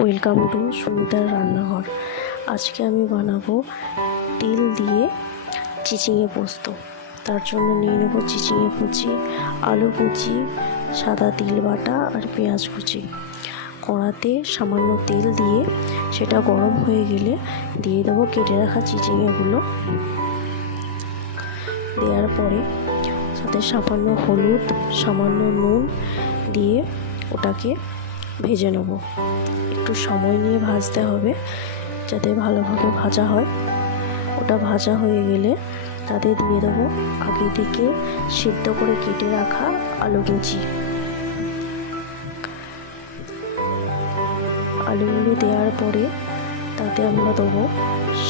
Welcome to সুমিতার রান্নাঘর। আজকে আমি বানাবো তিল দিয়ে চিচিঙে পোস্ত। তার জন্য নিয়ে নেব চিচিঙে কুচি, আলু কুচি, সাদা তিল বাটা আর পেঁয়াজ কুচি। কড়াতে সামান্য তেল দিয়ে সেটা গরম হয়ে গেলে দিয়ে দেবো কেটে রাখা চিচিঙেগুলো। দেওয়ার পরে সাথে সামান্য হলুদ, সামান্য নুন দিয়ে ওটাকে ভেজে নেব। একটু সময় নিয়ে ভাজতে হবে যাতে ভালোভাবে ভাজা হয়। ওটা ভাজা হয়ে গেলে তাতে দিয়ে দেবো আগে থেকে সিদ্ধ করে কেটে রাখা আলু কুচি। আলুগুলো দেওয়ার পরে তাতে আমরা দেবো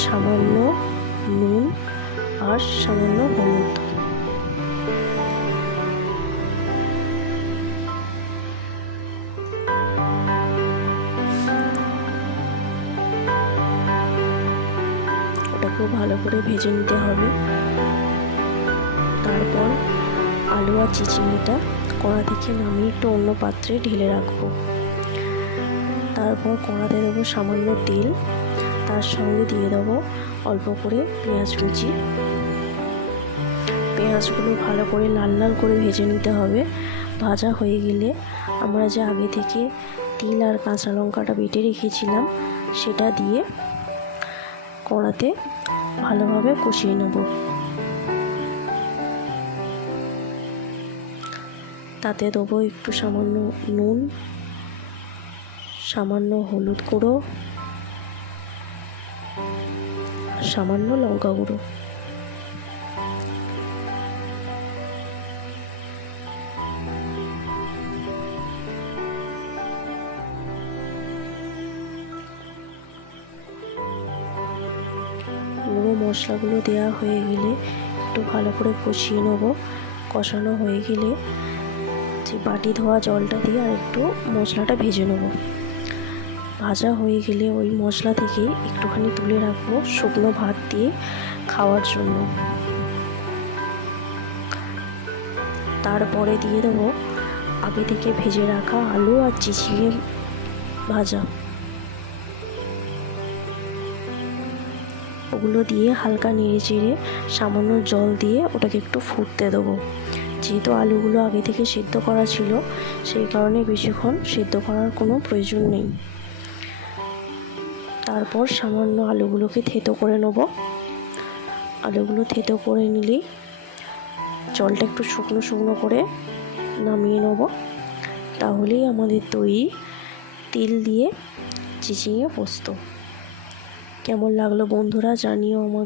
সামান্য নুন আর সামান্য হলুদ। ওটাকেও ভালো করে ভেজে নিতে হবে। তারপর আলু আর চিচিঙেটা কড়া থেকে নামিয়ে একটু অন্য পাত্রে ঢেলে রাখবো। তারপর কড়াতে দেবো সামান্য তেল, তার সঙ্গে দিয়ে দেবো অল্প করে পেঁয়াজ কুচি। পেঁয়াজগুলো ভালো করে লাল লাল করে ভেজে নিতে হবে। ভাজা হয়ে গেলে আমরা যে আগে থেকে তিল আর কাঁচা লঙ্কাটা বেটে রেখেছিলাম সেটা দিয়ে কড়াতে ভালোভাবে কষিয়ে নেব। তাতে দেবো একটু সামান্য নুন, সামান্য হলুদ গুঁড়ো, সামান্য লঙ্কা গুঁড়ো। গুঁড়ো মশলাগুলো দেওয়া হয়ে গেলে একটু ভালো করে কষিয়ে নেব। কষানো হয়ে গেলে যে বাটি ধোয়া জলটা দিয়ে আর একটু মশলাটা ভেজে নেব। ভাজা হয়ে গেলে ওই মশলা থেকে একটুখানি তুলে রাখবো শুকনো ভাত দিয়ে খাওয়ার জন্য। তারপরে দিয়ে দেবো আগে থেকে ভেজে রাখা আলু আর চিচিঙে ভাজা। ওগুলো দিয়ে হালকা নেড়ে চেড়ে সামান্য জল দিয়ে ওটাকে একটু ফুটতে দেবো। যেহেতু আলুগুলো আগে থেকে সিদ্ধ করা ছিল সেই কারণে বেশিক্ষণ সিদ্ধ করার কোনো প্রয়োজন নেই। তারপর সামান্য আলুগুলোকে থেতো করে নেব। আলুগুলো থেতো করে নিলেই জলটা একটু শুকনো শুকনো করে নামিয়ে নেব। তাহলেই আমাদের তৈরি তিল দিয়ে চিচিঙে পোস্ত। কেমন লাগলো বন্ধুরা জানিও আমাকে।